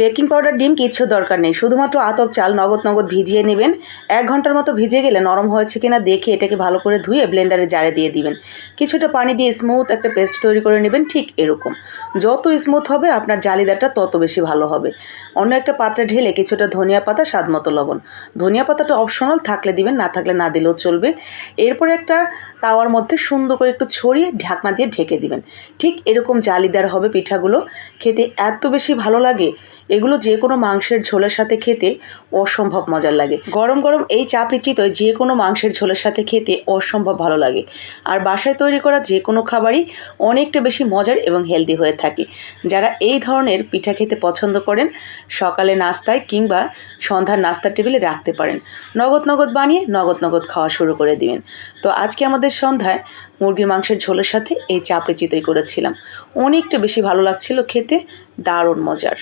Baking powder, ডিম কিচ্ছু দরকার নেই। শুধুমাত্র আতপ চাল নগদ ভিজিয়ে নেবেন। ১ ঘন্টার মতো ভিজে গেলে নরম হয়েছে কিনা দেখে এটাকে ভালো করে ধুয়ে ব্লেন্ডারে জারে দিয়ে দিবেন। কিছুটা পানি দিয়ে স্মুথ একটা পেস্ট তৈরি করে নেবেন, ঠিক এরকম। যত স্মুথ হবে আপনার জালিদারটা তত বেশি ভালো হবে। অন্য একটা পাত্রে ঢেলে কিছুটা ধনিয়া পাতা, স্বাদমতো লবণ। ধনিয়া পাতাটা অপশনাল, থাকলে দিবেন, না থাকলে না দিলেও চলবে। এরপরে একটা তাওয়ার মধ্যে সুন্দর করে একটু ছড়িয়ে ঢাকনা দিয়ে ঢেকে দিবেন। ঠিক এরকম জালিদার হবে পিঠাগুলো। খেতে এত বেশি ভালো লাগে, এগুলো যে কোনো মাংসের ঝোলের সাথে খেতে অসম্ভব মজার লাগে। গরম গরম এই চাপড়ি চিতই যে কোনো মাংসের ঝোলের সাথে খেতে অসম্ভব ভালো লাগে। আর বাসায় তৈরি করা যে কোনো খাবারই অনেকটা বেশি মজার এবং হেলদি হয়ে থাকে। যারা এই ধরনের পিঠা খেতে পছন্দ করেন, সকালে নাস্তায় কিংবা সন্ধ্যার নাস্তার টেবিলে রাখতে পারেন। নগদ বানিয়ে নগদ খাওয়া শুরু করে দিবেন। তো আজকে আমাদের সন্ধ্যায় মুরগির মাংসের ঝোলের সাথে এই চাপড়ি চিতই করেছিলাম। অনেকটা বেশি ভালো লাগছিল খেতে, দারুণ মজার।